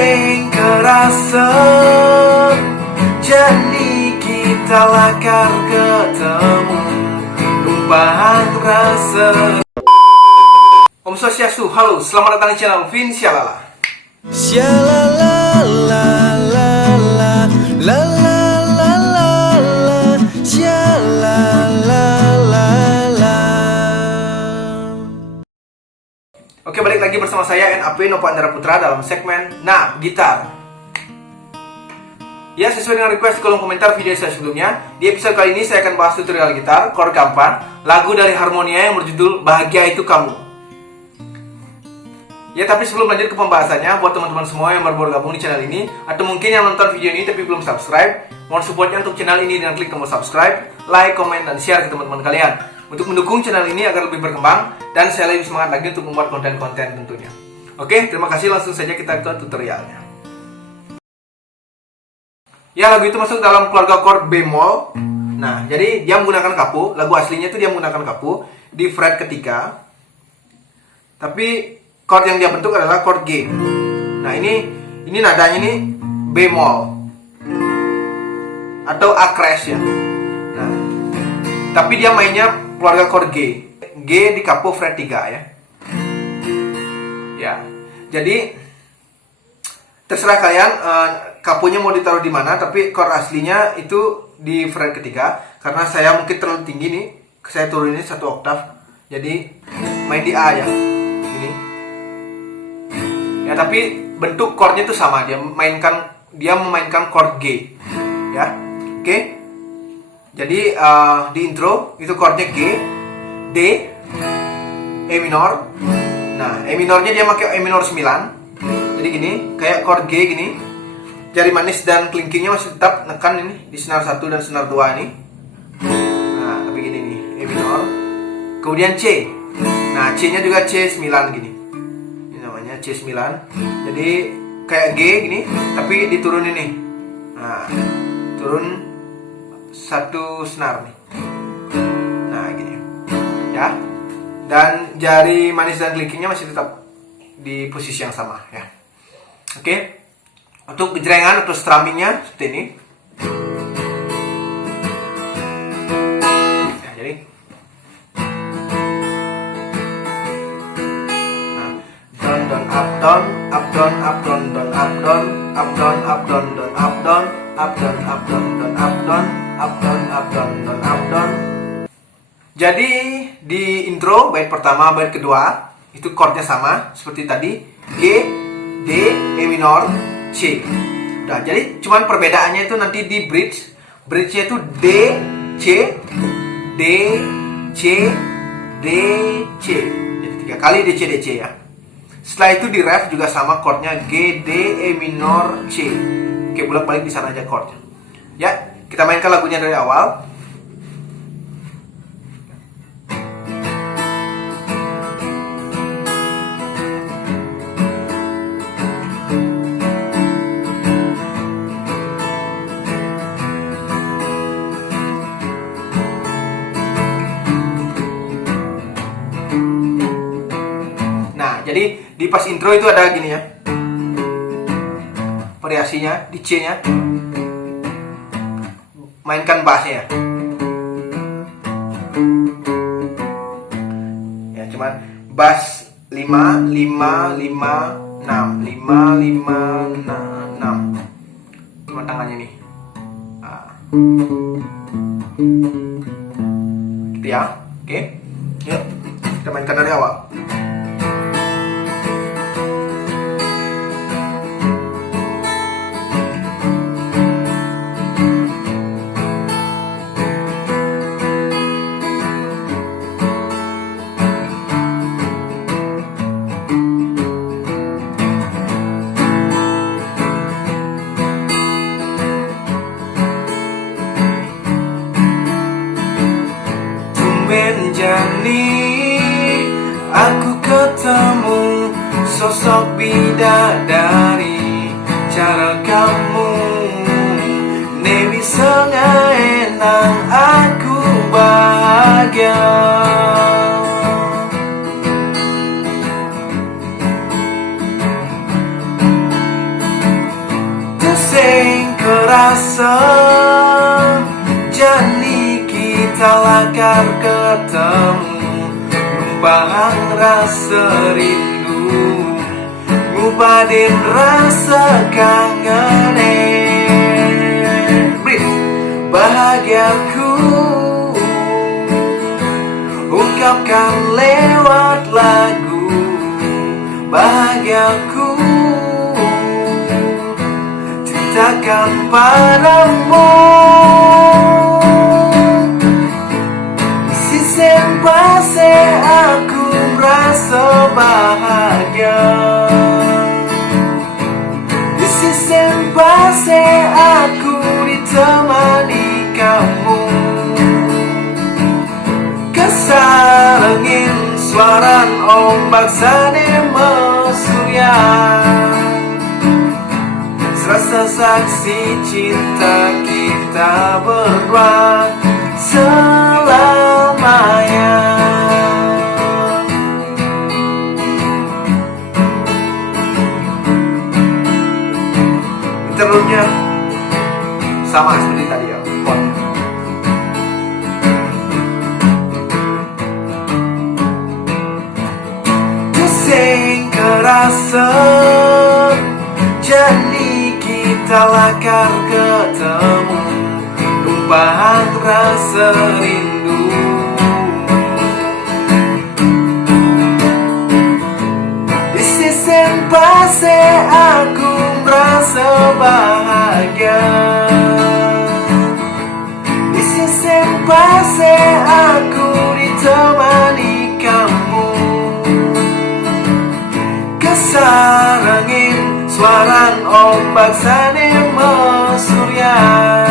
sing kerasa, jadi kita lakar ketemu tumpahan rasa. Om Swastiastu, halo, selamat datang di channel Vin Syalala. Syalala la la la la la la la la Syalala la la. Oke, balik lagi bersama saya NAP Nova Andara Putra dalam segmen Nah Gitar. Ya, sesuai dengan request di kolom komentar video saya sebelumnya, di episode kali ini saya akan bahas tutorial gitar, chord gampang, lagu dari Harmonia yang berjudul Bahagia Itu Kamu. Ya, tapi sebelum lanjut ke pembahasannya, buat teman-teman semua yang baru gabung di channel ini, atau mungkin yang nonton video ini tapi belum subscribe, mohon supportnya untuk channel ini dengan klik tombol subscribe, like, komen, dan share ke teman-teman kalian untuk mendukung channel ini agar lebih berkembang dan saya lebih semangat lagi untuk membuat konten-konten tentunya. Oke, terima kasih, langsung saja kita ke tutorialnya. Ya, lagu itu masuk dalam keluarga chord bemol. Nah, jadi dia menggunakan kapu. Lagu aslinya itu dia menggunakan kapu di fret ketiga. Tapi chord yang dia bentuk adalah chord G. Nah, ini nadanya ini bemol atau A crash ya. Nah, tapi dia mainnya keluarga chord G. G di kapu fret 3 ya. Ya. Jadi terserah kalian kapunya mau ditaruh di mana, tapi chord aslinya itu di fret ketiga. Karena saya mungkin terlalu tinggi nih, saya turunin 1 oktav. Jadi main di A ya. Ini. Ya, tapi bentuk chordnya itu sama, dia memainkan chord G. Ya. Oke. Jadi di intro itu chordnya G, D, E minor. Nah, E minornya dia pakai E minor 9. Jadi gini, kayak chord G gini. Jari manis dan kelingkingnya masih tetap nekan ini di senar 1 dan senar 2 nih. Nah, tapi gini nih, E minor. Kemudian C. Nah, C-nya juga C9 gini. Ini namanya C9. Jadi kayak G gini, tapi diturunin nih. Nah, turun 1 senar nih. Nah, gini. Ya. Dan jari manis dan kelingkingnya masih tetap di posisi yang sama ya. Oke. Untuk gejrengan atau strummingnya seperti ini. Ya, jadi nah, down down up down up down up down down up down up down up down down up down up down up down down up down up down up down down up down. Jadi di intro bait pertama, bait kedua itu chordnya sama seperti tadi, G, D, E minor, C. Udah, jadi cuman perbedaannya itu nanti di bridge. Bridge-nya itu D, C, D, C, D, C. Jadi 3 kali D, C, D, C ya. Setelah itu di ref juga sama chordnya G, D, E minor, C. Oke, bolak-balik di sana aja chordnya. Ya, kita mainkan lagunya dari awal. Jadi di pas intro itu ada gini ya, variasinya di C-nya, mainkan bassnya ya. Ya, cuman bass 5 5 5 6 5 5 6. Cuma tangannya nih. Nah. Gitu ya. Oke. Yuk, kita mainkan dari awal. Menjani aku ketemu sosok bidadari, cara kamu ne bisa enang aku bahagia. rasa, jani kita lakar ketemu, numpang rasa rindu, ngupaden rasa kangen. Bahagiaku ungkapkan lewat lagu, bahagiaku ceritakan padamu. Si sempase aku merasa bahagia, si sempase aku ditemani kamu. Kesal angin suaran ombak sane mesurian, serasa saksi cinta kita berdua selamanya. Interlude-nya sama seperti tadi ya, chordnya. Sing kerasa, jani kita lakar ketemu, numpang rasa rindu. Di sisi pase aku merasa bahagia, di sisi pase aku ditemani kamu. Sarangin suaran ombak sane mesurian,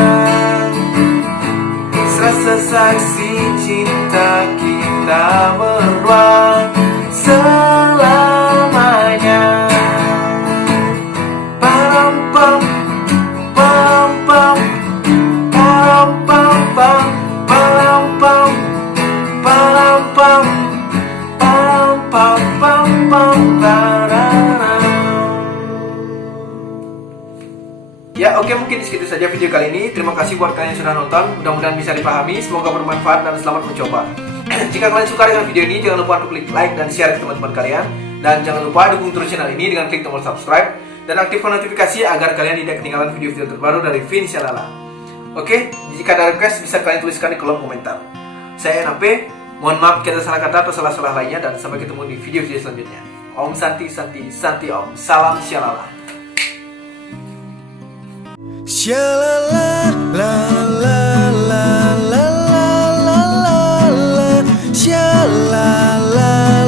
serasa saksi cinta kita berdua selamanya. Pam pam pam pam pam pam pam pam pam pam pam pam pam pam pam. Ya oke, mungkin segitu saja video kali ini. Terima kasih buat kalian yang sudah nonton. Mudah-mudahan bisa dipahami. Semoga bermanfaat dan selamat mencoba. Jika kalian suka dengan video ini, jangan lupa untuk klik like dan share ke teman-teman kalian. Dan jangan lupa dukung terus channel ini dengan klik tombol subscribe dan aktifkan notifikasi agar kalian tidak ketinggalan video-video terbaru dari Vinshalala. Oke, jika ada request bisa kalian tuliskan di kolom komentar. Saya NAP, mohon maaf jika ada salah kata atau salah-salah lainnya, dan sampai ketemu di video-video selanjutnya. Om Santi Santi Santi Om. Salam Shalala. Shalala la la la la la la la la, shalala.